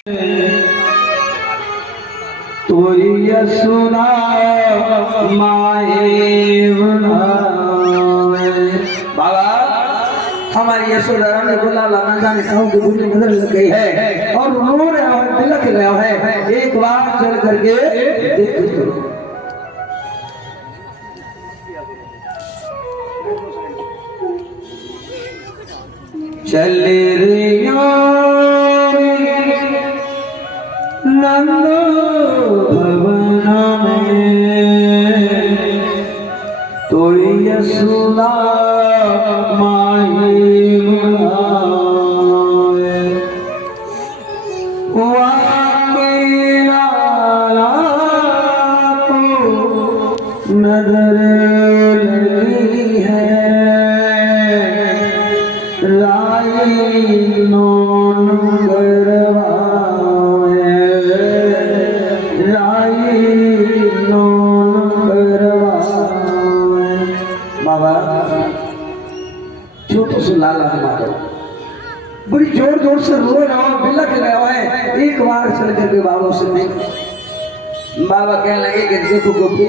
तो यशोदा माए बाबा हमारी यशोदा रानी को लाला ना जाने कहाँ की बुरी नजर लग गई है और रो रहा है, तिलक गया है। एक बार चल करके देखो चले रे नंदो भवन में तो यशोदा माई नजर लगी है राई नोन गरवाए राई नोन गरवाए। बाबा छोटू से लाला हमारा बड़ी जोर जोर से रो रहा हूँ, बिलक रहा है। एक बार चल करके बाबा से देख। बाबा कहने लगे कि देखो गोपी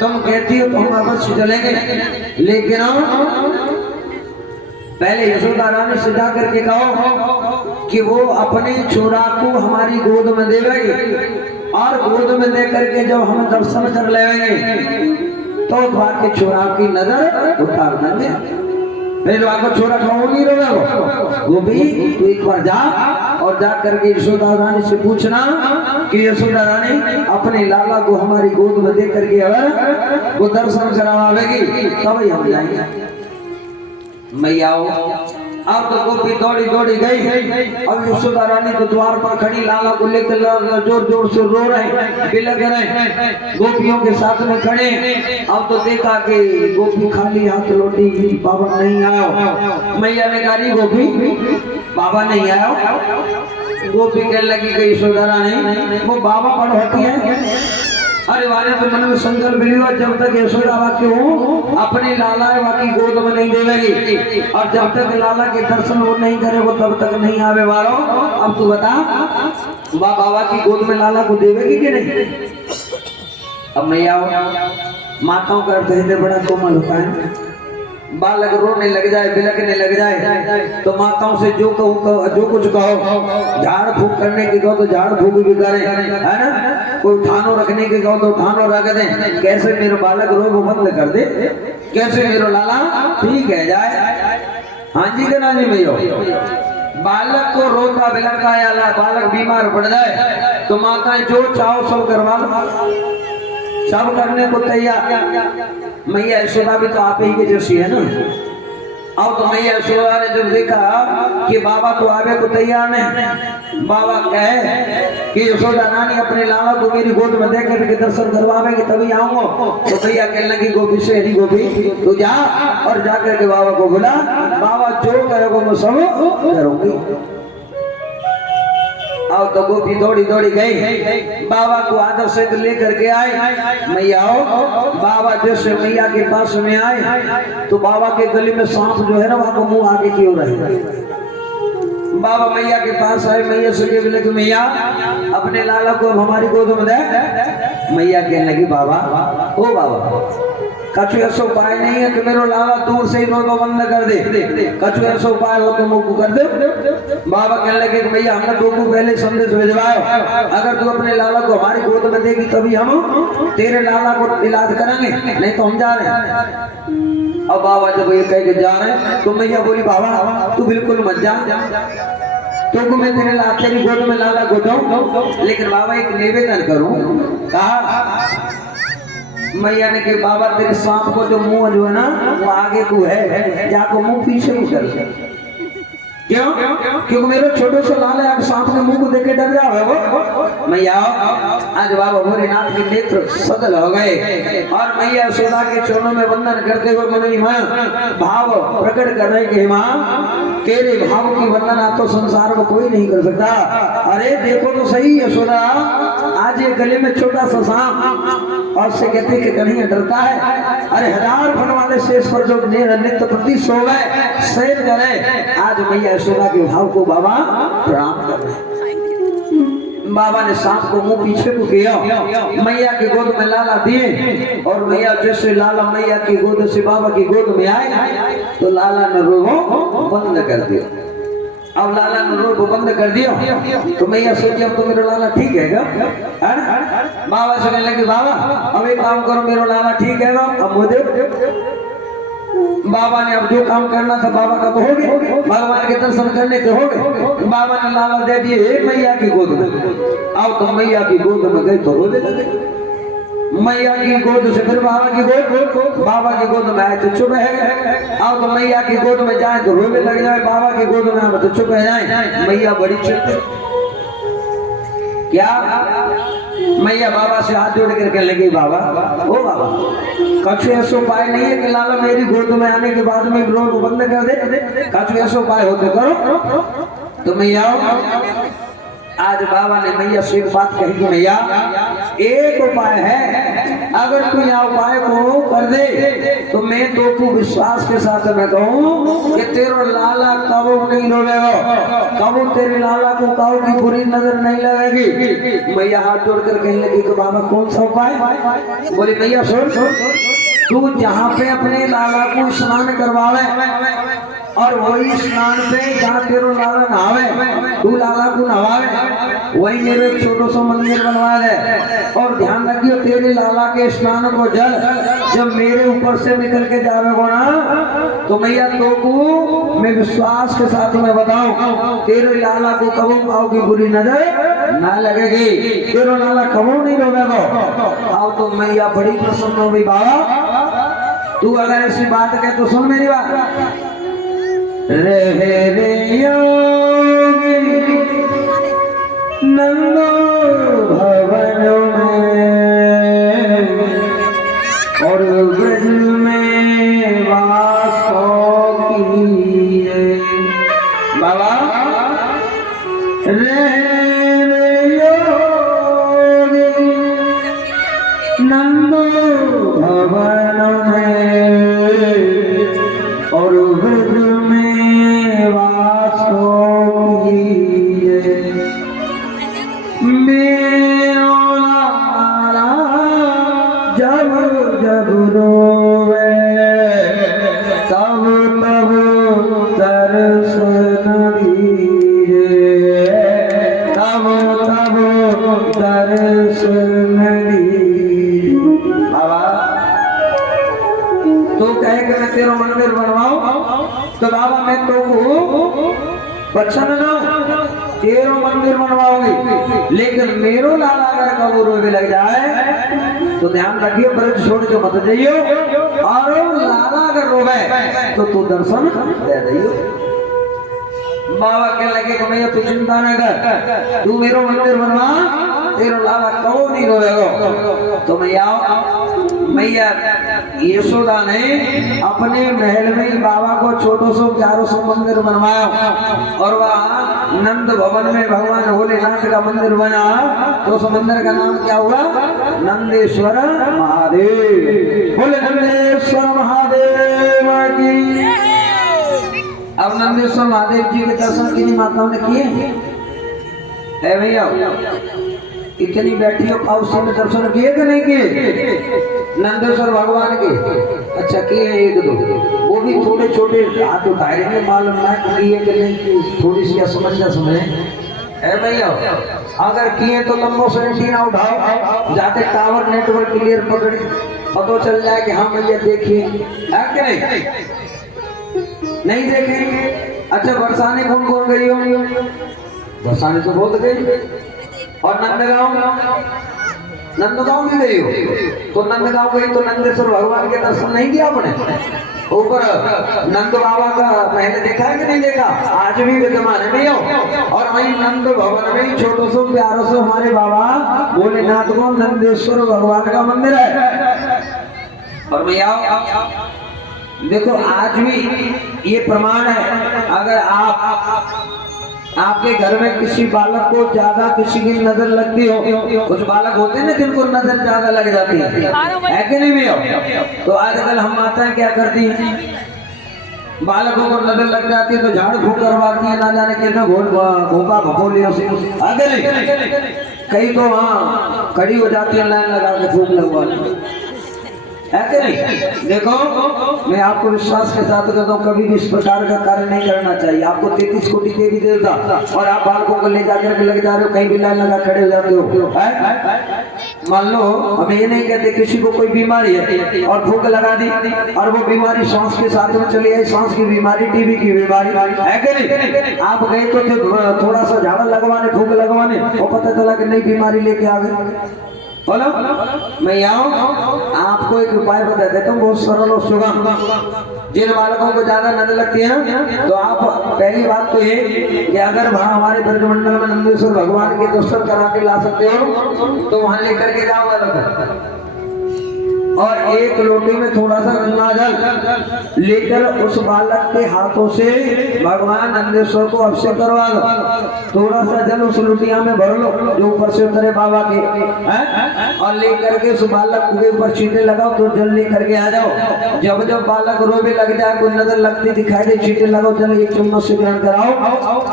तुम कहती हो तो हम अवश्य चलेंगे, लेकिन पहले यशोदा रानी से जा करके कहो कि वो अपने छोरा को हमारी गोद में देवेगी और गोद में दे करके जब हम दर्शन कर लेंगे तो बाकी छोरा की नजर उतार देंगे। फिर आपको छोरा कहो नहीं रोगा वो भी तो एक बार जा और जा करके यशोदा रानी से पूछना कि यशोदा रानी अपने लाला को हमारी गोद में दे करके अगर वो दर्शन करावेगी तब ही हम जाएंगे। मैया अब तो गोपी दौड़ी दौड़ी गई। अब यशोदा रानी तो द्वार पर खड़ी लाला को लेकर जोर जोर से रो रहे, बिलक रहे, गोपियों के साथ में खड़े। अब तो देखा कि गोपी खाली हाथ लौटी, बाबा नहीं आया। मैया ने कहा गोपी बाबा नहीं आया। गोपी कहने लगी कि यशोदा रानी वो बाबा पर होती है। अरे वाले तो मन में संकल्प लिया जब तक यशोदा वाक्य हो अपने लाला वाकी गोद में नहीं देवेगी और जब तक लाला के दर्शन वो नहीं करे वो तब तक नहीं आवे वालो। अब तू बता वाह बाबा की गोद में लाला को देवेगी कि नहीं? अब नहीं आओ। माताओं का अर्थ बड़ा कोमल होता है। बालक रोने लग जाए, बिलकने लग जाए तो माताओं से जो कहूँ जो कुछ कहो, झाड़ फूक करने की कहो तो झाड़ फूक भी करें, है ना। कोई ठानो रखने की कहो तो ठानो रख दे। कैसे मेरे बालक रो वो बंद कर दे, कैसे मेरा लाला ठीक है जाए। हाँ जी कहना जी भैया बालक को रोका बिलका या बालक बीमार पड़ जाए तो माताएं जो चाहो सब करवा लो, सब करने को तैयार। मैया यशोदा भी तो आप ही के जैसी है ना। अब तो मैया यशोदा ने जब देखा कि बाबा तो आगे को तैयार नहीं, बाबा कहे कि यशोदा रानी अपने लाला को मेरी गोद में दे करके दर्शन करवावेगी तभी आऊंगा। तो भैया कहने लगी गोपी से हरी गोपी तू जा और जा करके बाबा को बुला, बाबा जो कहेगा मैं सब करूंगी। आओ तो गोपी दौड़ी दौड़ी गई, बाबा को आदर से लेकर के आए। मैया आओ। बाबा जैसे मैया के पास में आए तो बाबा के गले में सांप जो है ना वहां को मुंह आगे की ओर है। बाबा मैया के पास आए, मैया से बोले कि मैया अपने लाला को हमारी गोद में दे। मैया कहने लगी बाबा ओ बाबा कछु ऐसा उपाय नहीं है कि मेरा लाला दूर से ही रोना बंद कर दे, कछु ऐसा उपाय हो तो मुझको कर दे। बाबा कहने लगे कि भैया हमने दो को पहले संदेश भिजवाओ, अगर तू अपने लाला को हमारी गोद में देगी तभी हम तेरे लाला को इलाज करेंगे, नहीं तो हम जा रहे हैं। अब बाबा जब ये कह के जा रहे हैं तो मैया बोली बाबा तू बिल्कुल मत जा, तो मैं तेरी गोद में लाला को दूं, लेकिन बाबा एक निवेदन करूं। कहा मैया ने कि बाबा तेरे सांप को जो मुंह जो है ना वो आगे को है, जाको मुंह पीछे को कर। क्यों? क्योंकि मेरे छोटे से लाल है, सांप ने मुंह को देखे डर रहा है वो। मैया आज बाबा भोलेनाथ के नेत्र सदल हो गए और मैया यशोदा के चरणों में वंदन करते हुए मन में भाव प्रकट कर रहे कि मां तेरे भाव की वंदना तो संसार में कोई नहीं कर सकता। अरे देखो तो सही यशोदा, आज ये गले में छोटा सा सांप और से कहते कि कहीं डरता है। अरे हजार फन वाले शेष पर जो नित्य प्रति सो गए शेर करे, आज मैया यशोदा के भाव को बाबा प्रणाम कर रहे हैं। बाबा ने सांप को मुंह पीछे को किया, मैया की गोद में लाला दिए और मैया जैसे लाला मैया की गोद से बाबा की गोद में आए तो लाला ने रोबो बंद कर दिया। अब लाला ने रोबो बंद कर दिया तो मैया सोची अब तो मेरा लाला ठीक है बाबा से कहने लगे बाबा अब एक काम करो, मेरा लाला ठीक है अब मुझे बाबा ने अब जो काम करना था बाबा का तो हो गया, भगवान के दर्शन करने के हो गए। बाबा ने लाला दे दिए मैया की गोद में। अब तो मैया की गोद में गए तो रोने लगे। मैया की गोद से फिर बाबा की गोद, बाबा की गोद में आए तो चुप रह गए। अब तो मैया की गोद में जाए तो रोने लग जाए, बाबा की गोद में आए तो चुप रह जाए। मैया बड़ी चुप क्या मैया बाबा से हाथ जोड़ कर लगी बाबा ओ बाबा कछु ऐसा उपाय नहीं है कि लाला मेरी गोद में आने के बाद में रोड बंद कर दे, कछु ऐसा उपाय हो तो करो। तो मैया आज बाबा ने मैया से एक बात कही कि मैया एक उपाय है, अगर तू यह उपाय को कर दे तो मैं तो तू विश्वास के साथ मैं कहूँ कि तेरा लाला कबो नहीं रोवेगा, कबो तेरे लाला को कबो की बुरी नजर नहीं लगेगी। मैया हाथ जोड़कर कहने लगी कि बाबा कौन सा उपाय? बोले मैया सुन तू जहाँ पे अपने लाला को स्नान करवावे और वही स्नान पे जहाँ तेरो लाला नहावे तू लाला को नहावे वही मेरे एक छोटो सा मंदिर बनवा दे। और ध्यान रखियो तेरे लाला के स्नान को जल जब मेरे ऊपर से निकल के जावेगो ना तो मैया तो को मैं विश्वास के साथ मैं बताऊं तेरे लाला को कबो पाओ की बुरी नजर ना लगेगी, तेरो लाला कबो नहीं रोवेगो। आओ तो मैया बड़ी प्रसन्न हो गई बाबा तू अगर ऐसी बात कहे तो सुन मेरी बात। रहे रे योगी नंदो भवन में और ब्रज में वास कीजिए बाबा। रहे रे योगी नंदो भवन में और ब्रज जब जब रोवे तब तब दर्शन दीजिए, तब तब दर्शन दीजिए। बाबा तो कहे कि मैं तेरा मंदिर बनवाऊं तो बाबा मैं तो वचन ना तेरो मंदिर बनवाओगे लेकिन मेरो लाला अगर कबो रोवे लग जाए तो ध्यान रखियो ब्रज छोड़ के मत जाइयो और लाला अगर रोवे तो तू दर्शन दे दियो। बाबा कहने लगे कि भैया तू चिंता न कर, तू मेरो मंदिर बनवा तेरो लाला कबो नहीं रोवेगो। तो मैया यशोदा ने अपने महल में बाबा को छोटो सो प्यारो सो मंदिर बनवाया और वह नंद भवन में भगवान भोलेनाथ का मंदिर बना। तो उस मंदिर का नाम क्या हुआ? नंदेश्वर महादेव। बोले नंदेश्वर महादेव की। अब नंदेश्वर महादेव जी के दर्शन किन्हीं माताओं ने किए है भैया? इतनी बैठी हो पाओ सब दर्शन किए कि नहीं किए नंदेश्वर भगवान के? अच्छा किए एक दो, वो भी थोड़े छोटे हाथ उठाए हैं, मालूम ना किए कि नहीं, थोड़ी सी असमंजस में है भैया। अगर किए तो लंबो से एंटीना उठाओ जाके टावर नेटवर्क क्लियर पकड़े पता चल जाए कि हाँ भैया देखिए है कि नहीं, नहीं देखेंगे। अच्छा बरसाने कौन कौन गई हो? बरसाने तो बहुत गई। और नंदगांव भी गई हो? तो नंदगांव गई तो नंदेश्वर भगवान के दर्शन नहीं किया आपने? ऊपर नंद बाबा का महल देखा है कि नहीं देखा? आज भी विद्यमान है भैया। और वही नंद भवन में छोटो सो प्यारो सो हमारे बाबा भोलेनाथ को नंदेश्वर भगवान का मंदिर है। और भैया देखो आज भी ये प्रमाण है, अगर आपके घर में किसी बालक को ज्यादा किसी की नजर लगती हो, कुछ बालक होते हैं ना जिनको नजर ज्यादा लग जाती है कि नहीं भैया? तो आजकल हम माताएं क्या करती हैं, बालकों को नजर लग जाती है तो झाड़ फूक करवाती है, ना जाने कितने भोपा भपोलियों से आगे कई तो वहाँ खड़ी हो जाती है लाइन लगा के फूक लगवाती है कि नहीं। देखो मैं आपको विश्वास के साथ कहता हूँ कभी भी इस प्रकार का कार्य नहीं करना चाहिए। आपको 33 कोटि देवी देवता और आप बालकों को ले जाकर के लग जा रहे हो, कहीं भी लाइन लगा खड़े हो जाते हो। मान लो हम ये नहीं कहते किसी को कोई बीमारी है और फूक लगा दी और वो बीमारी सांस के साथ में चली आई, सांस की बीमारी, टीबी की बीमारी है कि नहीं। आप गए तो थोड़ा सा झाड़ा लगवाने, फूक लगवाने और पता चला कि नई बीमारी लेके आ गए। बोलो मैं आऊँ आपको एक उपाय बता देता हूँ, बहुत सरल और सुगम। जिन बालकों को ज्यादा नजर लगती है ना, तो आप पहली बात तो ये कि अगर वहाँ हमारे ब्रजमंडल में नंदेश्वर भगवान के दर्शन करा के ला सकते हो तो वहां लेकर के जाओ बालक, और एक लोटे में थोड़ा सा गंगा जल लेकर उस बालक के हाथों से भगवान नंदेश्वर को अभिषेक करवा दो। थोड़ा सा जल उस लोटिया में भर लो जो ऊपर से उतरे बाबा के हैं, और लेकर के उस बालक के ऊपर छींटे लगाओ, तो जल लेकर के आ जाओ। जब जब बालक रोने लग जाए, कोई नजर लगती दिखाई दे, छींटे लगाओ, जल एक चम्मच से ग्रहण कराओ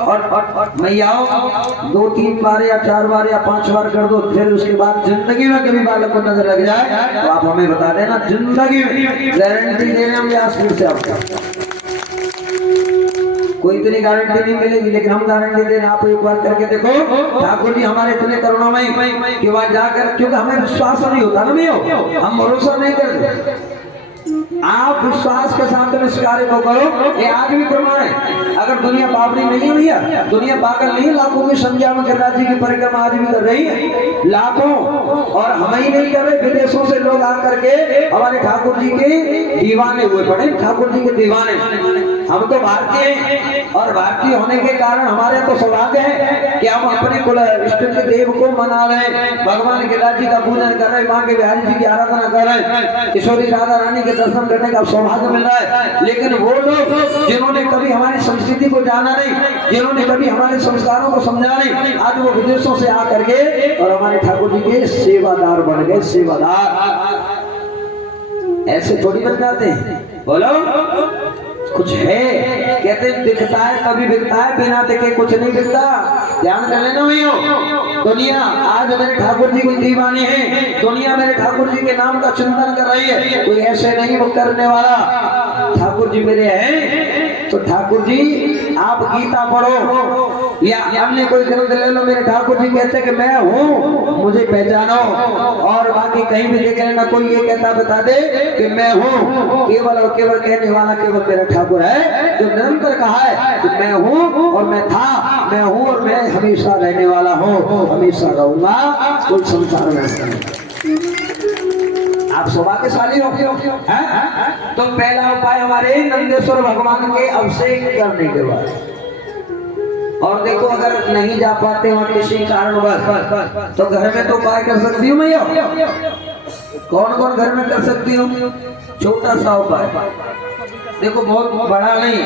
और मैया 2-3 बार या 4 बार या 5 बार कर दो। फिर उसके बाद जिंदगी में कभी बालक को नजर लग जाए तो आप हमें बता देना, जिंदगी में गारंटी दे रहे हम व्यासपीठ से आपको। कोई इतनी गारंटी नहीं मिलेगी, लेकिन हम गारंटी दे रहे हैं। आप एक बार करके देखो, ठाकुर जी हमारे इतने करुणामय कि वहां जाकर, क्योंकि हमें विश्वास नहीं होता ना भैया, हम भरोसा नहीं करते। आप विश्वास के साथ में इस कार्य को करो, ये आज भी प्रमाण है। अगर दुनिया बाबरी नहीं हुई है, दुनिया पागल नहीं है, लाखों की संख्या में गिरिराज जी की परिक्रमा आज भी कर रही है, लाखों, और हम ही नहीं कर रहे, विदेशों से लोग आकर के हमारे ठाकुर जी के दीवाने हुए पड़े, ठाकुर जी के दीवाने। हम तो भारतीय हैं और भारतीय होने के कारण हमारे तो सौभाग्य है कि हम अपने कुल इष्ट देव को मना रहे हैं, भगवान गिरिराज जी का पूजन कर रहे हैं, माँ के बिहारी जी की आराधना कर रहे हैं, किशोरी राधा रानी के दर्शन करने का सौभाग्य मिल रहा है। लेकिन वो लोग जिन्होंने कभी हमारी संस्कृति को जाना नहीं, जिन्होंने कभी हमारे संस्कारों को समझा नहीं, आज वो विदेशों से आकर के और हमारे ठाकुर जी के सेवादार बन गए। सेवादार ऐसे थोड़ी बन जाते हैं, बोलो कुछ है। कहते दिखता है कभी बिकता है, बिना देखे कुछ नहीं बिकता। ध्यान कर लेना भैया, दुनिया आज मेरे ठाकुर जी को दीवाने हैं, दुनिया मेरे ठाकुर जी के नाम का चिंतन कर रही है, कोई ऐसे नहीं वो करने वाला। ठाकुर जी मेरे हैं तो ठाकुर जी आप गीता पढ़ो या अन्य कोई ग्रंथ ले लो, मेरे ठाकुर जी कहते कि मैं हूँ, मुझे पहचानो, और बाकी कहीं भी देख लेना कोई ये कहता बता दे कि मैं हूँ। केवल और केवल कहने वाला केवल मेरा ठाकुर है, जो निरंतर कहा है कि मैं हूँ और मैं था, मैं हूँ और मैं हमेशा रहने वाला हूँ, हमेशा रहूंगा, कोई संसार में। आप सौभाग्यशाली हो, तो पहला उपाय हमारे नंदेश्वर भगवान के अभिषेक करने के बाद। और देखो अगर नहीं जा पाते हो किसी कारणवश तो घर में तो उपाय कर सकती हूँ भैया। कौन कौन घर में कर सकती हूँ? छोटा सा उपाय, देखो बहुत बड़ा नहीं,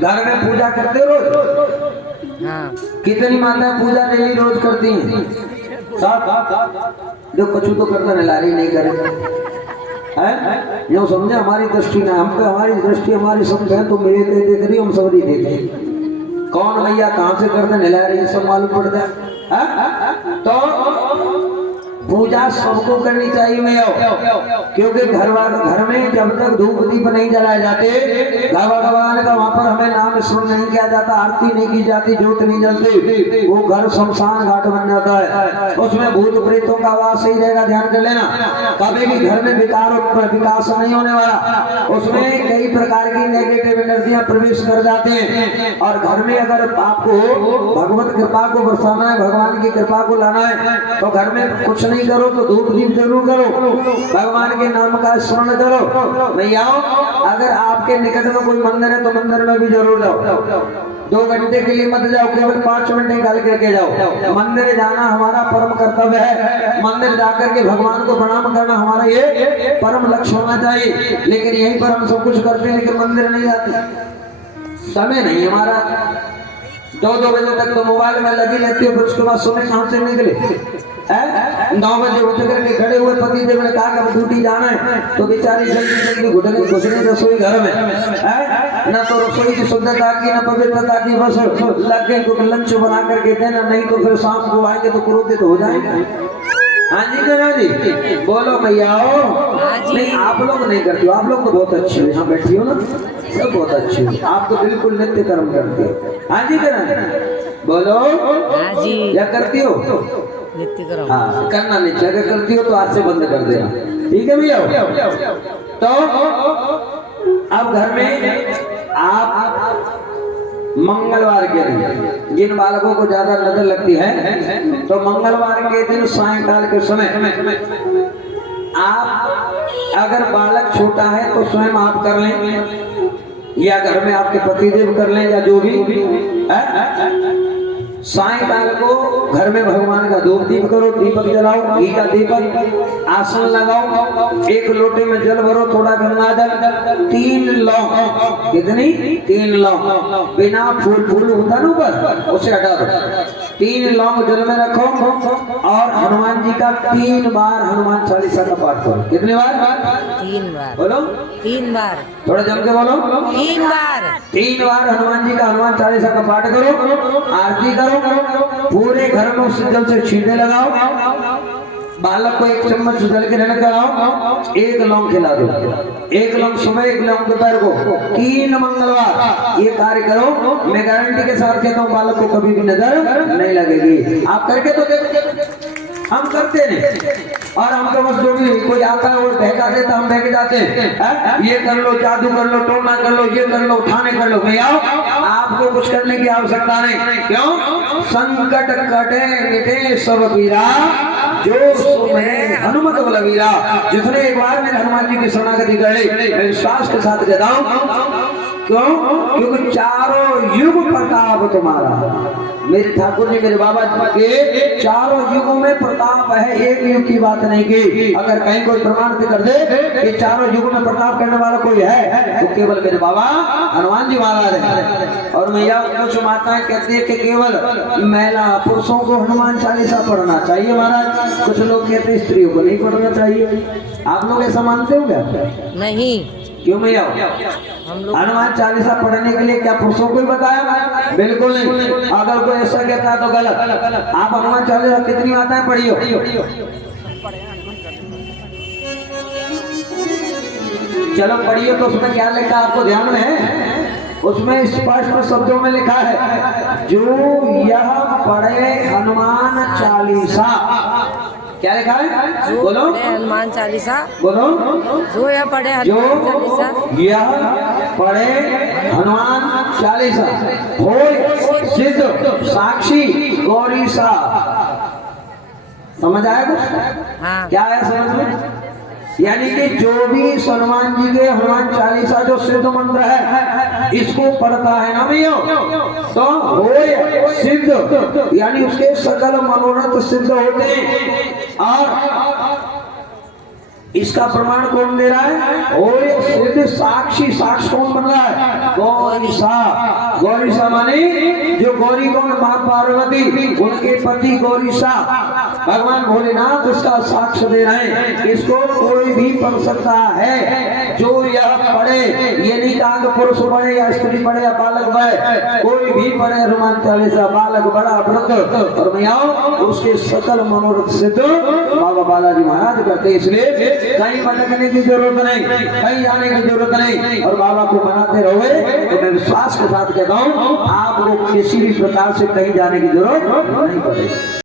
घर में पूजा करते रोज। कितनी माताएं पूजा डेली रोज करती हैं? जो कछु तो करता नहीं, लारी नहीं करे, जो समझे हमारी दृष्टि ना, हम पे हमारी दृष्टि हमारी समझे तो मेरे देख रही हम सब नहीं देख रही। कौन भैया कहाँ से करते नहीं, रही सब मालूम पड़ता है। तो पूजा सबको करनी चाहिए भैया, क्योंकि घर में जब तक धूप दीप नहीं जलाए जाते, भगवान का वहाँ पर हमें नाम स्मरण नहीं किया जाता, आरती नहीं की जाती, ज्योत नहीं जलती, वो घर शमशान घाट बन जाता है। उसमें भूत प्रेतों का आवाज सही रहेगा, ध्यान कर लेना। कभी भी घर में विकास नहीं होने वाला, उसमें कई प्रकार की नेगेटिव एनर्जियां प्रवेश कर जाते हैं। और घर में अगर आपको भगवत कृपा को बरसाना है, भगवान की कृपा को लाना है, तो घर में कुछ नहीं करो तो धूप दीप जरूर करो, भगवान के नाम का स्मरण करो। भैया अगर आपके निकट में कोई मंदिर है तो मंदिर में भी जरूर जाओ, 2 घंटे के लिए मत जाओ, केवल 5 मिनट निकाल करके जाओ। मंदिर जाना हमारा परम कर्तव्य है, मंदिर जाकर के भगवान को प्रणाम करना हमारा ये परम लक्ष्य होना चाहिए। लेकिन यहीं पर हम सब कुछ करते हैं लेकिन मंदिर नहीं जाते, समय नहीं हमारा। 2-2 बजे तक तो मोबाइल में लगी रहती है, फिर उसके बाद सोने कहाँ से निकले? 9 बजे उठ करके खड़े हुए पति देव ने कहा कि ड्यूटी जाना है, तो बेचारी जल्दी घुटने घुसने रसोई घर में न तो रसोई की शुद्धता की न पवित्रता की, बस लगे को लंच बना करके देना, नहीं तो फिर शाम को आएंगे तो क्रोधित हो जाएंगे। हाँ जी कना जी, बोलो भैया हो। नहीं आप लोग नहीं करती हो, आप लोग तो बहुत अच्छी हो, यहाँ बैठी हो ना, सब बहुत अच्छी हो, आप तो बिल्कुल नित्य कर्म करते हो। हाँ जी कना बोलो। हाँ जी, क्या करती हो? नित्य कर्म। हाँ करना नहीं चाहिए, अगर करती हो तो आज से बंद कर देना, ठीक है भैया। तो अब घर में आप मंगलवार के दिन, जिन बालकों को ज्यादा नजर लगती है, तो मंगलवार के दिन सायंकाल के समय आप, अगर बालक छोटा है तो स्वयं आप कर लें, या घर में आपके पतिदेव कर लें, या जो भी सायंकाल को घर में भगवान का धूप दीप करो, दीपक जलाओ, घी का दीपक, आसन लगाओ, एक लोटे में जल भरो, थोड़ा गंगा जल, 3 लौंग, कितनी? 3 लौंग, बिना फूल होता ना ऊपर, उसे हटा दो, 3 लौंग जल में रखो, और हनुमान जी का 3 बार हनुमान चालीसा का पाठ करो। कितनी बार? 3 बार बोलो। 3 बार, थोड़ा जम के बोलो। 3 बार 3 बार हनुमान जी का हनुमान चालीसा का पाठ करो, आरती करो, पूरे घर में उस जल से छींटे लगाओ, बालक को 1 चम्मच जल के रन कराओ, 1 लौंग खिला दो, 1 लौंग सुबह, 1 लौंग दोपहर को, 3 मंगलवार ये कार्य करो। मैं गारंटी के साथ कहता हूँ बालक को कभी भी नजर नहीं लगेगी। आप करके तो देखो, हम करते नहीं, और हम तो बस जो भी कोई आता है वो बहका देता, हम बहक जाते हैं, ये कर लो, जादू कर लो, टोना कर लो, ये कर लो, उठाने कर लो। नहीं आओ, आपको कुछ करने की आवश्यकता नहीं। क्यों? संकट कटे मिटे सब पीरा, जो सुने हनुमत बलवीरा। जिसने एक बार मेरे हनुमान जी की शरणागति कर ली, मैं विश्वास के साथ कहता हूँ, क्यों? क्योंकि चारों युग प्रताप तुम्हारा। मेरे ठाकुर जी, मेरे बाबा जी के चारों युगों में प्रताप है, एक युग की बात नहीं की। अगर कहीं कोई प्रमाण कर दे कि चारों युगों में प्रताप करने वाला कोई है, तो केवल मेरे बाबा हनुमान जी महाराज है। और मैया कुछ माताएं कहती है कि केवल महिला पुरुषों को हनुमान चालीसा पढ़ना चाहिए महाराज, कुछ लोग कहते हैं स्त्रियों को नहीं पढ़ना चाहिए। आप लोग ऐसा मानते हो क्या? नहीं, क्यों भैया? हम लोग हनुमान चालीसा पढ़ने के लिए क्या पुरुषों को ही बताया? बिल्कुल नहीं। अगर कोई ऐसा कहता है तो गलत। आप हनुमान चालीसा कितनी माताएं पढ़ी हो? चलो पढ़िए, तो उसमें क्या लिखा आपको ध्यान में है? उसमें स्पष्ट शब्दों में लिखा है, जो यह पढ़े हनुमान चालीसा। क्या लिखा है? बोलो। हनुमान चालीसा, बोलो। जो यह पढ़े हनुमान चालीसा, यह पढ़े हनुमान चालीसा होय सिद्ध साक्षी गौरी सा। समझ आया कुछ? हाँ। क्या है समझ में? यानी कि जो भी हनुमान जी के हनुमान चालीसा जो सिद्ध मंत्र है, इसको पढ़ता है ना भैया, तो होय सिद्ध, यानी उसके सकल मनोरथ सिद्ध होते हैं। और इसका प्रमाण कौन दे रहा है? होय सिद्ध साक्षी, साक्ष कौन बन रहा है? गौरीसा। गौरीसा माने जो गौरी कौन? मां पार्वती, उनके पति गौरीसा भगवान भोलेनाथ उसका साक्ष्य दे रहे हैं। इसको कोई भी पढ़ सकता है, जो यह पढ़े। ये नहीं कहा कि पुरुष पढ़े या स्त्री पढ़े या बालक पढ़े, कोई भी पढ़े हनुमान चालीसा, बालक बड़ा वृद्ध, और मैं उसके सकल मनोरथ सिद्ध बाबा बालाजी महाराज करते। इसलिए कहीं भटकने की जरूरत नहीं, कहीं जाने की जरूरत नहीं, और बाबा को मनाते रहोगे तो मैं विश्वास के साथ कहता हूँ आपको किसी भी प्रकार से कहीं जाने की जरूरत नहीं पड़ेगी।